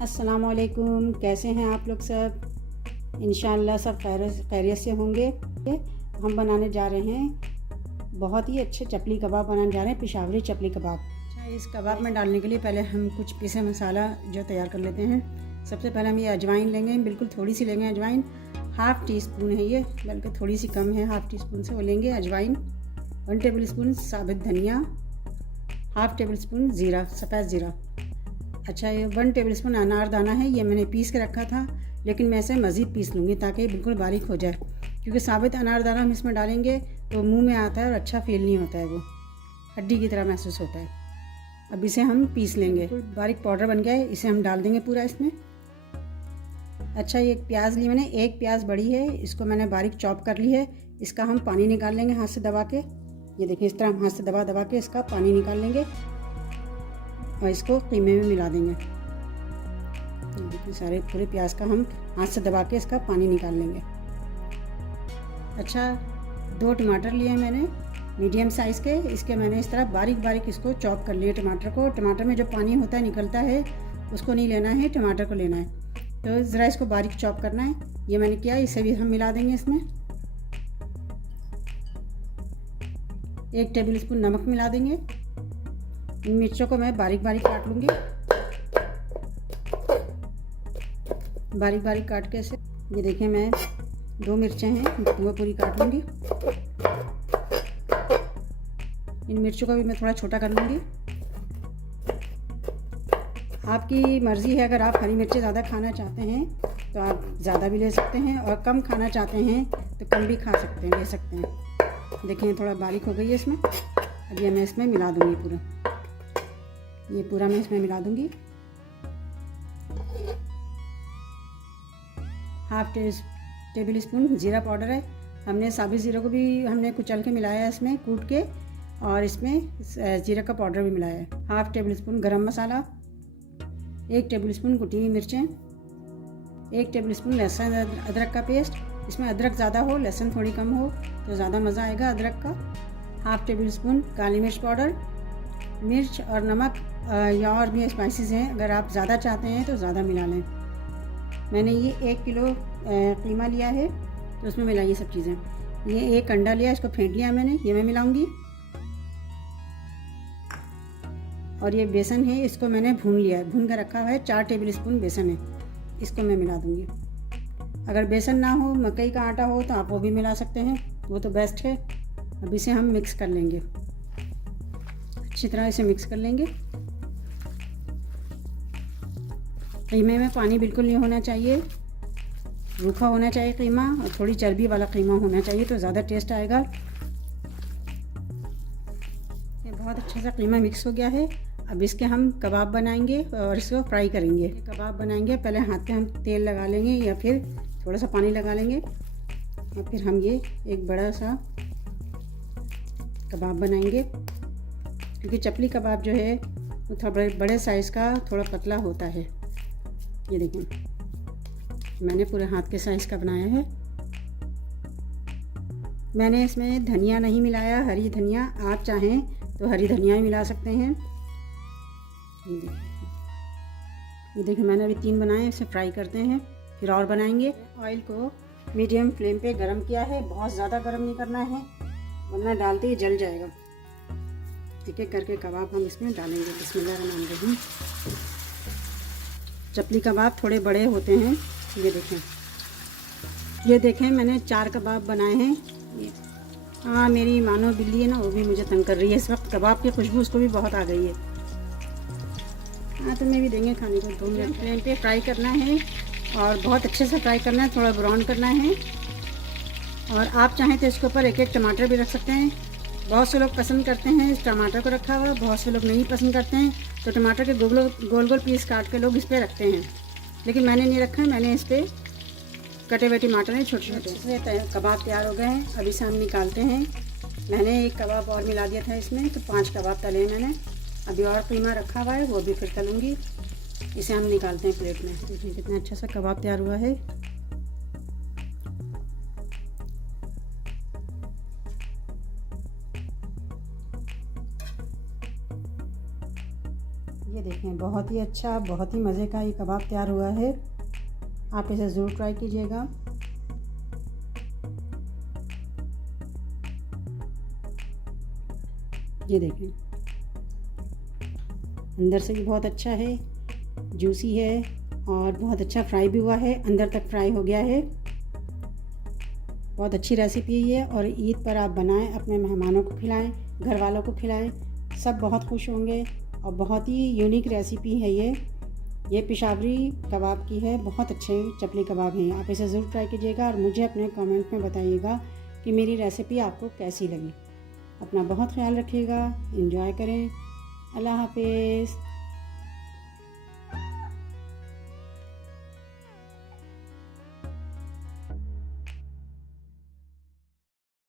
अस्सलामुअलैकुम, कैसे हैं आप लोग सब। इंशाअल्लाह सब खैरियत से होंगे। हम बनाने जा रहे हैं बहुत ही अच्छे चपली कबाब बनाने जा रहे हैं, पेशावरी चपली कबाब। अच्छा, इस कबाब में डालने के लिए पहले हम कुछ पीसे मसाला जो तैयार कर लेते हैं। सबसे पहले हम ये अजवाइन लेंगे, बिल्कुल थोड़ी सी लेंगे अजवाइन। हाफ़ टी स्पून है ये, बल्कि थोड़ी सी कम है, हाफ़ टी स्पून से वो लेंगे अजवाइन। 1 टेबल स्पून साबित धनिया, हाफ़ टेबल स्पून ज़ीरा, सफ़ेद ज़ीरा। अच्छा, ये 1 टेबल स्पून अनारदाना है, ये मैंने पीस के रखा था, लेकिन मैं इसे मज़ीद पीस लूँगी ताकि बिल्कुल बारीक हो जाए, क्योंकि साबित अनारदाना हम इसमें डालेंगे तो मुंह में आता है और अच्छा फील नहीं होता है, वो हड्डी की तरह महसूस होता है। अब इसे हम पीस लेंगे, बारीक पाउडर बन गया है, इसे हम डाल देंगे पूरा इसमें। अच्छा, ये प्याज ली मैंने, 1 प्याज बड़ी है, इसको मैंने बारीक चॉप कर ली है। इसका हम पानी निकाल लेंगे हाथ से दबा के। ये देखिए, इस तरह हम हाथ से दबा दबा के इसका पानी निकाल लेंगे और इसको कीमे में मिला देंगे। देखिए, सारे पूरे प्याज का हम हाथ से दबा के इसका पानी निकाल लेंगे। अच्छा, 2 टमाटर लिए मैंने मीडियम साइज़ के, इसके मैंने इस तरह बारीक बारीक इसको चॉप कर लिए टमाटर को। टमाटर में जो पानी होता है निकलता है, उसको नहीं लेना है, टमाटर को लेना है। तो ज़रा इसको बारीक चॉप करना है, ये मैंने किया। इसे भी हम मिला देंगे इसमें। 1 टेबल स्पून नमक मिला देंगे। इन मिर्चों को मैं बारीक बारीक काट लूँगी, बारीक बारीक काट के इसे। ये देखिए, मैं 2 मिर्चें हैं, वो पूरी काट लूँगी। इन मिर्चों को भी मैं थोड़ा छोटा कर लूँगी। आपकी मर्ज़ी है, अगर आप हरी मिर्चें ज़्यादा खाना चाहते हैं तो आप ज़्यादा भी ले सकते हैं, और कम खाना चाहते हैं तो कम भी खा सकते हैं, ले सकते हैं। देखिए, थोड़ा बारीक हो गई है इसमें। अब ये मैं इसमें मिला दूँगी पूरा, ये पूरा मैं इसमें मिला दूँगी। हाफ़ टेबल स्पून ज़ीरा पाउडर है, हमने साबित ज़ीरा को भी हमने कुचल के मिलाया है इसमें, कूट के, और इसमें ज़ीरा का पाउडर भी मिलाया है। हाफ़ टेबल स्पून गरम मसाला, 1 टेबल स्पून कुटी हुई मिर्चें, 1 टेबल स्पून लहसुन अदरक का पेस्ट। इसमें अदरक ज़्यादा हो, लहसुन थोड़ी कम हो तो ज़्यादा मज़ा आएगा अदरक का। हाफ़ टेबल स्पून काली मिर्च पाउडर। मिर्च और नमक या और भी स्पाइसेस हैं, अगर आप ज़्यादा चाहते हैं तो ज़्यादा मिला लें। मैंने ये 1 किलो कीमा लिया है, तो उसमें मिलाई ये सब चीज़ें। ये 1 अंडा लिया, इसको फेंट लिया मैंने, ये मैं मिलाऊंगी। और ये बेसन है, इसको मैंने भून लिया है, भून कर रखा हुआ है। 4 टेबल स्पून बेसन है, इसको मैं मिला दूंगी। अगर बेसन ना हो, मकई का आटा हो, तो आप वो भी मिला सकते हैं, वो तो बेस्ट है। अब इसे हम मिक्स कर लेंगे, अच्छी तरह इसे मिक्स कर लेंगे। कीमे में पानी बिल्कुल नहीं होना चाहिए, रूखा होना चाहिए कीमा, और थोड़ी चर्बी वाला कीमा होना चाहिए, तो ज़्यादा टेस्ट आएगा। ये बहुत अच्छा सा कीमा मिक्स हो गया है। अब इसके हम कबाब बनाएंगे और इसको फ्राई करेंगे। कबाब बनाएंगे, पहले हाथ पे हम तेल लगा लेंगे या फिर थोड़ा सा पानी लगा लेंगे, और फिर हम ये एक बड़ा सा कबाब बनाएंगे, क्योंकि चपली कबाब जो है वो थोड़ा बड़े साइज़ का, थोड़ा पतला होता है। ये देखें, मैंने पूरे हाथ के साइज़ का बनाया है। मैंने इसमें धनिया नहीं मिलाया, हरी धनिया। आप चाहें तो हरी धनिया भी मिला सकते हैं। ये देखिए, मैंने अभी 3 बनाए, इसे फ्राई करते हैं, फिर और बनाएंगे। ऑयल को मीडियम फ्लेम पे गरम किया है, बहुत ज़्यादा गरम नहीं करना है, वरना डालते ही जल जाएगा। एक एक करके कबाब हम इसमें डालेंगे। बिस्मिल्लाहिर्रहमानिर्रहीम। चपली कबाब थोड़े बड़े होते हैं। ये देखें, मैंने 4 कबाब बनाए हैं। हाँ, मेरी मानो बिल्ली है ना, वो भी मुझे तंग कर रही है इस वक्त। कबाब की खुशबू उसको भी बहुत आ गई है। हाँ, तुम्हें भी देंगे खाने को। 2 मिनट फ्लेम पे फ्राई करना है, और बहुत अच्छे से फ्राई करना है, थोड़ा ब्राउन करना है। और आप चाहें तो इसके ऊपर 1-1 टमाटर भी रख सकते हैं। बहुत से लोग पसंद करते हैं इस टमाटर को रखा हुआ, बहुत से लोग नहीं पसंद करते हैं, तो टमाटर के गोल गोल पीस काट के लोग इस पर रखते हैं, लेकिन मैंने नहीं रखा है। मैंने इस पर कटे हुए टमाटर हैं, छोटे छोटे से। कबाब तैयार हो गए हैं, अभी से हम निकालते हैं। मैंने 1 कबाब और मिला दिया था इसमें, तो 5 कबाब तले हैं मैंने। अभी और कीमा रखा हुआ है, वो भी फिर तलूँगी। इसे हम निकालते हैं प्लेट में। देखिए कितना अच्छा सा कबाब तैयार हुआ है। ये देखें, बहुत ही अच्छा, बहुत ही मज़े का ये कबाब तैयार हुआ है। आप इसे ज़रूर ट्राई कीजिएगा। ये देखें, अंदर से भी बहुत अच्छा है, जूसी है और बहुत अच्छा फ्राई भी हुआ है, अंदर तक फ्राई हो गया है। बहुत अच्छी रेसिपी है और ईद पर आप बनाएं, अपने मेहमानों को खिलाएं, घर वालों को खिलाएं, सब बहुत खुश होंगे। और बहुत ही यूनिक रेसिपी है ये पेशावरी कबाब की है। बहुत अच्छे चपली कबाब हैं, आप इसे ज़रूर ट्राई कीजिएगा और मुझे अपने कमेंट में बताइएगा कि मेरी रेसिपी आपको कैसी लगी। अपना बहुत ख्याल रखिएगा, एंजॉय करें। अल्लाह हाफिज़।